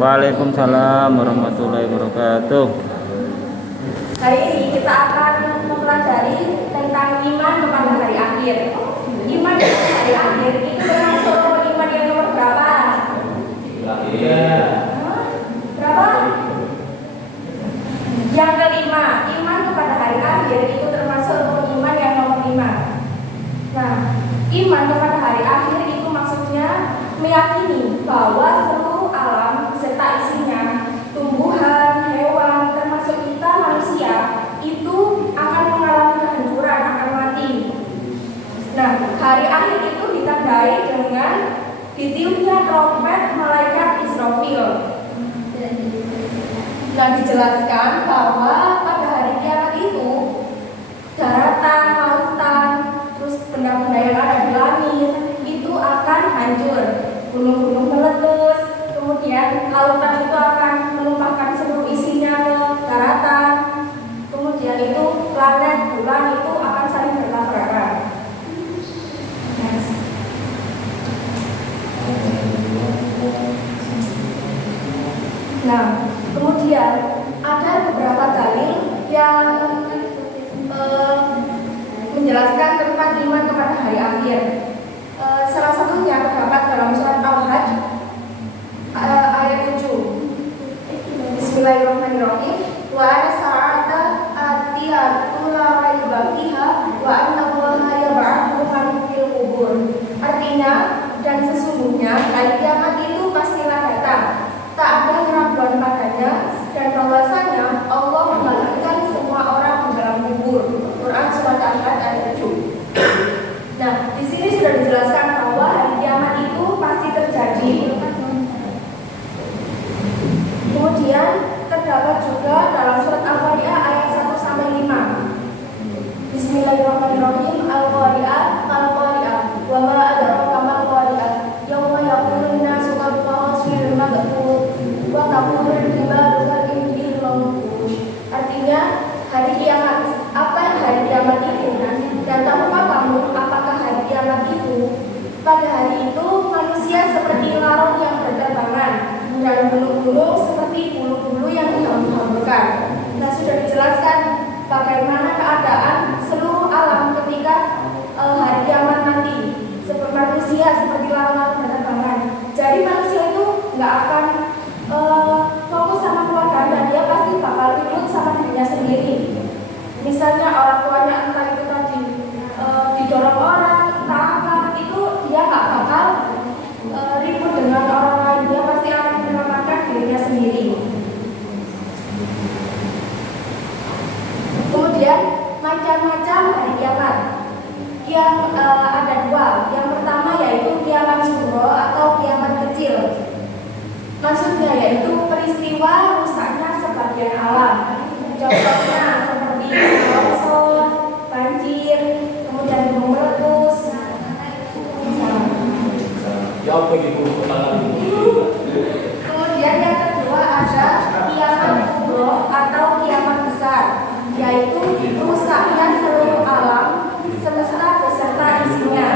Waalaikumsalam warahmatullahi wabarakatuh. Hari ini kita akan mempelajari tentang iman kepada hari akhir. Iman kepada hari akhir itu termasuk iman yang nomor berapa? Berapa? Yang kelima, iman kepada hari akhir itu termasuk iman yang nomor 5. Nah, iman kepada hari akhir itu maksudnya meyakini bahwa seluruh alam beserta isinya, tumbuhan, hewan, termasuk kita manusia, itu akan mengalami kehancuran, akan mati. Nah, hari akhir itu ditandai dengan ditiupnya trompet malaikat Israfil. Nah, dijelaskan bahwa pada hari kiamat itu daratan, lautan, terus benda-benda yang ada di langit itu akan hancur, gunung-gunung meletus, kemudian lautan itu akan menumpahkan seluruh isinya ke daratan, kemudian itu planet, bulan itu akan saling bertabrakan. Nah, kemudian ada beberapa dalil yang menjelaskan tentang iman kepada hari akhir. Salah satunya terdapat dalam surat Al-Hajj ayat 7. Bismillahirrahmanirrahim. Wa as-sa'ata atiyatu la raiba fiha wa anna Allaha yab'atsu man fil qubur. Artinya, dan sesungguhnya hari kiamat itu pastilah datang, tak ada keraguan padanya, dan bahwasanya Allah membangkitkan semua orang di dalam kubur. Quran surat Al-Hajj ayat 7. Nah, di sini sudah dijelaskan bahwa hari kiamat itu pasti terjadi. Kemudian terdapat juga dalam surat Al-Qari'ah ayat 1-5. Bismillahirrahmanirrahim. Al-Qari'ah, Al-Qari'ah, wa ma adraka mal Qari'ah. Yauma yaqulun nasu qad fa'asir maghdub wa taqulul jibalu kal-ihbil manfush. Artinya, hari kiamat. Apa hari kiamat itu? Dan tahukah kamu apakah hari kiamat itu? Pada hari itu manusia seperti laron yang berterbangan, dan gunung-gunung seperti bulu-bulu yang dihambur-hamburkan. Nah, sudah dijelaskan bagaimana keadaan seluruh alam ketika hari kiamat nanti. Seperti manusia seperti laron berterbangan. Jadi manusia itu nggak akan fokus sama keluarganya, dia pasti bakal ribut sama dirinya sendiri. Misalnya orang tuanya entah itu tadi didorong orang, entah apa, itu dia nggak bakal ribut dengan orang lain, dia pasti akan menyelamatkan dirinya sendiri. Kemudian macam-macam hari kiamat yang ada dua. Yang pertama yaitu kiamat sughra atau kiamat kecil. Maksudnya yaitu peristiwa rusaknya sebagian alam. Contohnya seperti longsor, banjir, kemudian gunung meletus. Kemudian yang kedua ada kiamat kubra atau kiamat besar, yaitu rusaknya seluruh alam semesta beserta isinya.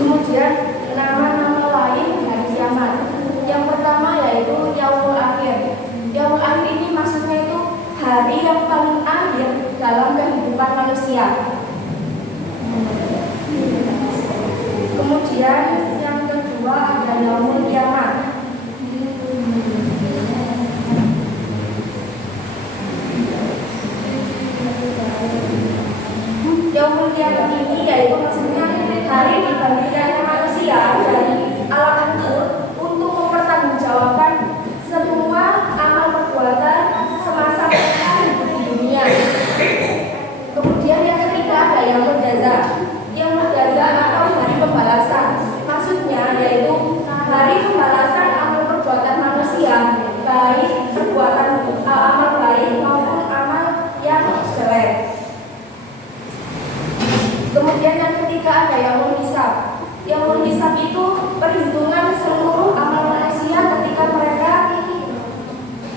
Kemudian nama-nama lain hari kiamat. Yang pertama yaitu Yaumul Akhir. Yaumul Akhir ini maksudnya itu hari yang paling akhir dalam kehidupan manusia. Kemudian yang kedua ada Yaumul Kiamat. Yaumul Kiamat ini yaitu maksudnya hari dibangkitkannya manusia dari alam kubur untuk mempertanggungjawabkan semua amal perbuatan semasa mereka hidup di dunia. Kemudian yang ketiga ada Yaumul Jaza. Yaumul Jaza atau hari pembalasan. Maksudnya yaitu hari pembalasan amal perbuatan manusia, baik perbuatan amal baik maupun amal yang jelek. Kemudian yang ketiga ada Yaumul Hisab. Yaumul Hisab itu perhitungan seluruh amal manusia ketika mereka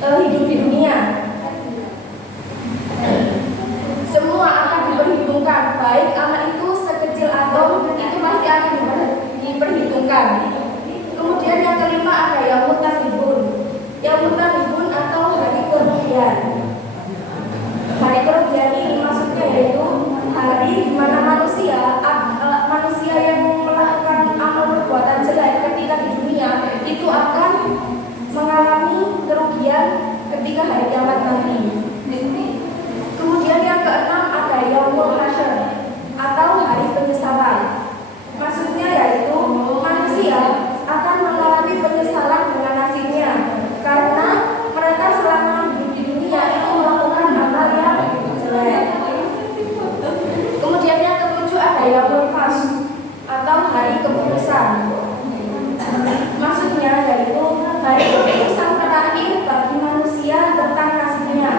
hidup di dunia. kerugian. Hari kerugian ini maksudnya yaitu hari di mana manusia yang melakukan amal perbuatan jelek ketika di dunia itu akan mengalami kerugian ketika hari kiamat nanti. Kemudian yang keenam ada yaumul hasyr atau hari penyesalan. Maksudnya yaitu manusia akan mengalami penyesalan dengan nasibnya karena mereka selama hidup di dunia itu melakukan amal yang jelek. Kemudian yang ketujuh ada yaumul fasl atau hari keputusan. Maksudnya yaitu hari keputusan terakhir bagi manusia tentang nasibnya.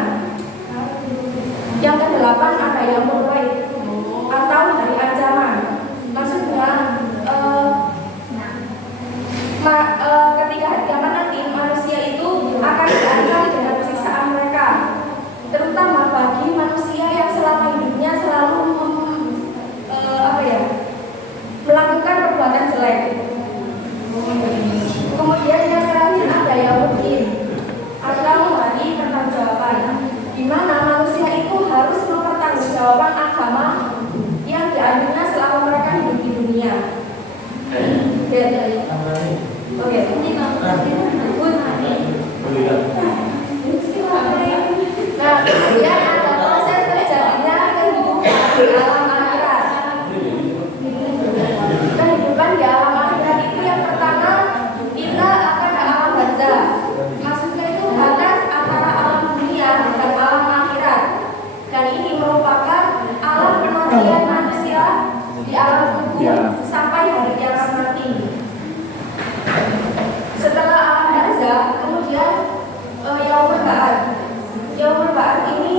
Yang kedelapan ada yaumul waid atau hari ancaman. Maksudnya ketika hari kiamat nanti manusia itu akan diancam dengan siksaan mereka, terutama bagi manusia yang selama hidupnya selalu melakukan perbuatan jelek. Kemudian yang terakhir ada yaumuddin atau hari pertanggungjawaban, di mana manusia itu harus mempertanggungjawabkan agama yang diambilnya selama mereka hidup di dunia. Oke. Nah, kemudian ada proses terjadinya kehidupan di alam akhirat. Kehidupan di alam akhirat itu yang pertama kita akan ke alam barzah. Maksudnya itu batas antara alam dunia dan alam akhirat. Dan ini merupakan alam penantian manusia di alam kubur sampai hari kiamat nanti. Setelah alam barzah, kemudian yaumul ba'ats. Yaumul ba'ats ini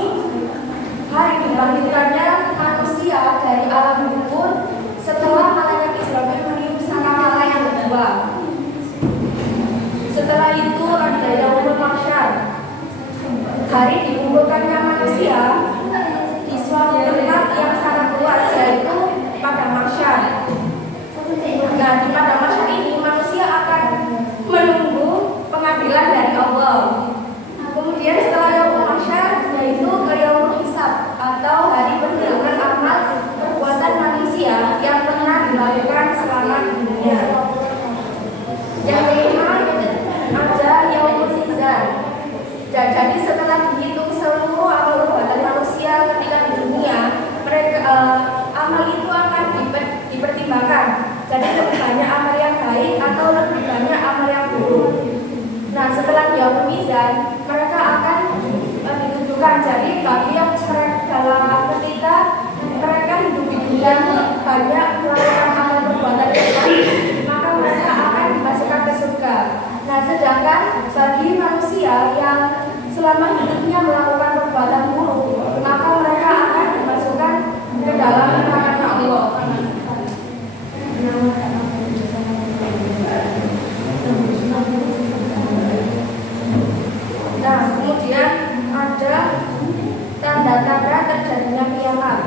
hari dibangkitkannya manusia dari alam kubur setelah malaikat Israfil meniup sangkakala yang kedua. Setelah itu ada yaumul mahsyar, hari dikumpulkannya manusia di suatu tempat yang sangat luas, yaitu padang mahsyar. Nah, di padang mahsyar ini manusia akan menunggu pengadilan dari Allah. Kemudian setelah yaumul mahsyar yaitu yaumul hisab atau hari penilaian amal perbuatan manusia yang pernah dilakukan selama di dunia. Yang kelima ada yaumul mizan. Jadi setelah dihitung seluruh amal perbuatan manusia ketika di dunia, amal itu akan dipertimbangkan. Jadi lebih banyak amal yang baik atau lebih banyak amal yang buruk. Nah, setelah yaumul mizan, mereka akan ditunjukkan. Jadi bagi yang dalam ketika mereka hidup di dunia banyak melakukan amal perbuatan yang baik, maka mereka akan dimasukkan ke surga. Nah, sedangkan bagi manusia yang selama hidupnya melakukan perbuatan buruk, maka mereka akan dimasukkan ke dalam neraka Allah. Nah, kemudian ada tanda-tanda terjadinya kiamat.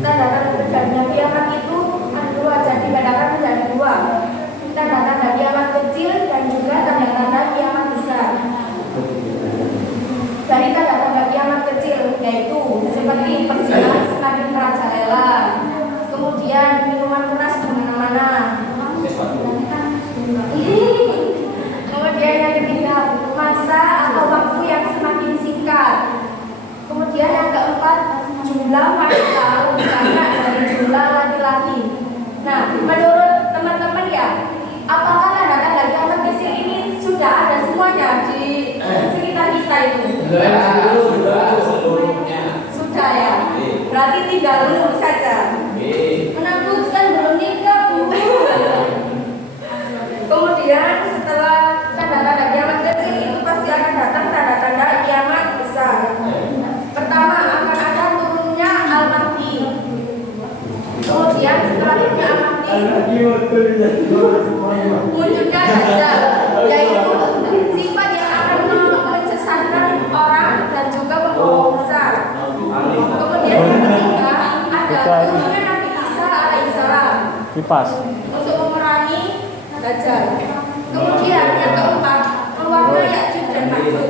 Tanda-tanda terjadinya kiamat itu ada dua, jadi dibedakan menjadi dua. Tanda-tanda kiamat kecil dan juga tanda-tanda kiamat besar. Dari tanda-tanda kiamat kecil yaitu seperti perzinahan semakin merajalela, kemudian minuman keras di mana-mana. Kemudian yang ketiga, masa atau waktu yang semakin singkat. Kemudian yang keempat, jumlah wanita lebih banyak dari jumlah laki-laki. Nah, menurut teman-teman ya, apakah tanda-tanda kiamat kecil ini sudah ada semuanya di sekitar kita itu? Sudah ya. Berarti tinggal menunggu saja. Menakutkan belum nikah, Bu. Kemudian setelah tanda-tanda kiamat kecil itu pasti akan datang tanda-tanda kiamat besar. Pertama akan ada turunnya Al-Mahdi. Kemudian setelahnya Al-Mahdi munculnya Dajjal, yaitu sifat yang akan menyesatkan orang dan juga membawa besar. Kemudian yang ketiga ada turunnya Nabi Isa alaihissalam untuk memerangi Dajjal. Kemudian yang keempat keluarnya Ya'juj dan Ma'juj.